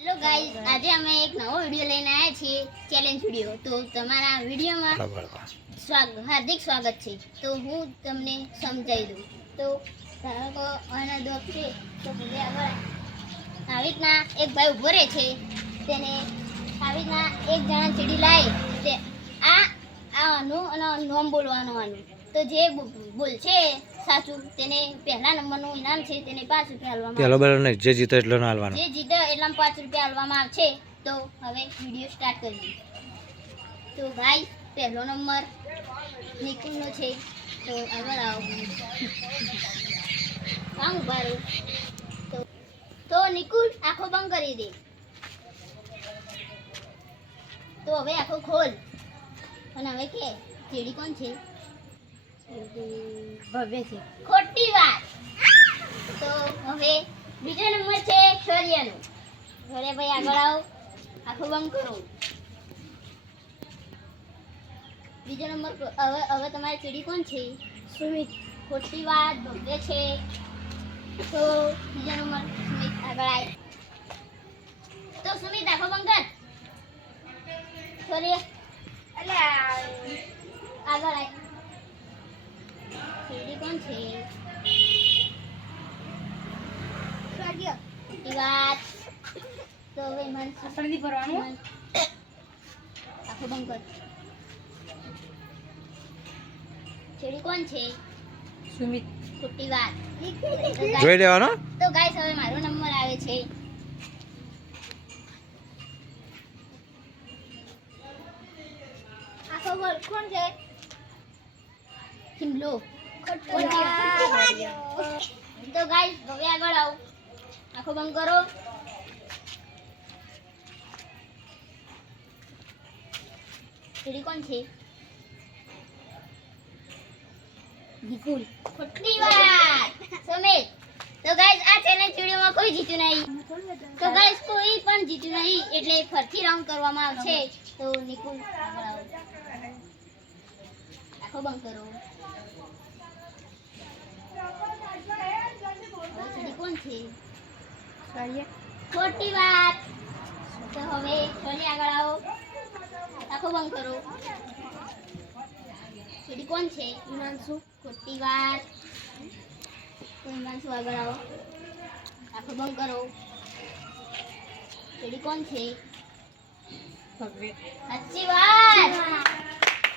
Hello guys, આજે અમે એક નવો વિડિયો લઈને આવ્યા છીએ, ચેલેન્જ વિડિયો। તો તમારા વિડિયોમાં હાર્દિક સ્વાગત છે। તો હું તમને સમજાવી દઉં। તો ધારો કે આના દોપ છે, તો ભલે આગળ આવી રીતના એક ભાઈ ઊભો રહે છે, તેને આવી રીતના એક જણા ચીડી લાવે તે આનું અને નામ બોલવાનું આનું। તો જે બોલશે સાચું તેને પહેલા નંબરનું ઇનામ છે, તેને 5 રૂપિયા આપવામાં પહેલો બેલો નહીં, જે જીતે એટલો ના આલવાનો, જે જીતે એટલામાં 5 રૂપિયા આપવામાં આવશે। તો હવે વિડિયો સ્ટાર્ટ કરીએ। તો ગાઈસ, પહેલો નંબર નિકુલનો છે, તો આગળ આવો। કામ ઉભા રહો। તો નિકુલ આંખો બંધ કરી દે। તો હવે આંખો ખોલ અને હવે કે ચેડી કોણ છે? ભવ્ય છે। ખોટી વાત। તો હવે બીજો નંબર છે શૌર્યનો। શૌર્યભાઈ આગળ આવો, આંખો બંધ કરો। બીજો નંબર હવે તમારી ચીડી કોણ છે? સુમિત। ખોટી વાત, ભવ્ય છે। તો બીજો નંબર સુમિત આગળ આય। તો સુમિત આંખો બંધ કર। શૌર્ય આગળ આય। ચીડી કોણ છે? શૌર્ય। ખોટી વાત। તો હવે મન સપડી ભરવાનું, આંખો બંધ કર। ચીડી કોણ છે? સુમિત। ખોટી વાત। જોઈ લેવાનો। તો ગાઈસ, હવે મારો નંબર આવે છે। આખો બોલ કોણ છે? કિમલો। તો ગાઈસ, હવે આગળ આવો, આંખો બંધ કરો। ચીડી કોણ છે? નિકુલ। ખોટી વાત। સુમિત। તો ગાઈસ, આ ચેલેન્જ વિડિયોમાં કોઈ જીત્યું નહીં। તો ગાઈસ, કોઈ પણ જીત્યું નહીં, એટલે ફરીથી રાઉન્ડ કરવામાં આવશે। તો નિકુલ આગળ આવો, આંખો બંધ કરો। ચીડી કોણ છે? શૌર્ય। ખોટી વાત। તો હવે શૌર્ય આગળ આવો, આંખો બંધ કરો। ચીડી કોણ છે? હિમાંશુ। ખોટી વાત। તો હિમાંશુ આગળ આવો, આંખો બંધ કરો। ચીડી કોણ છે? ભવ્ય। સાચી વાત।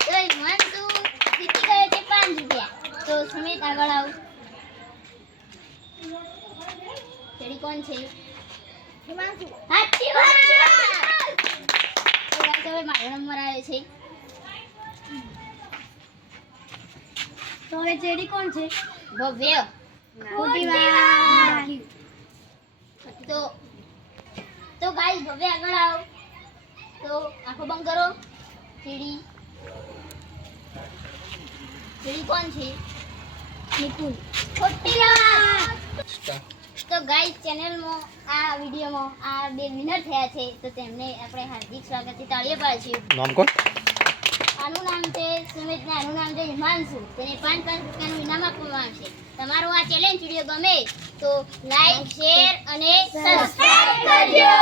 તો હિમાંશુ જીતી ગયો છે 5 રૂપિયા। તો સુમિત આગળ આવો, ચીડી કોણ છે? હિમાંશુ। સાચી વાત। તો ગાઈસ, હવે મારો નંબર આવે છે। તો હવે ચેડી કોણ છે? ભવ્ય। ખોટી વાત। તો ગાઈસ, ભવ્ય આગળ આવો, તો આંખો બંધ કરો। ચીડી કોણ છે? નિકુલ। ખોટી વાત। તો ગાઈસ, ચેનલમાં આ વિડિયોમાં આ બે વિનર થયા છે, તો તેમને આપણે હાર્દિક સ્વાગતથી તાળીઓ પાડીશું। નામ કોણ? આનું નામ છે સુમિત ને આનું નામ છે હિમાંશુ। તેને 5 રૂપિયાનું ઇનામ આપવામાં આવશે। તમારો આ ચેલેન્જ વિડિયો ગમે તો લાઈક, શેર અને સબસ્ક્રાઇબ કરજો।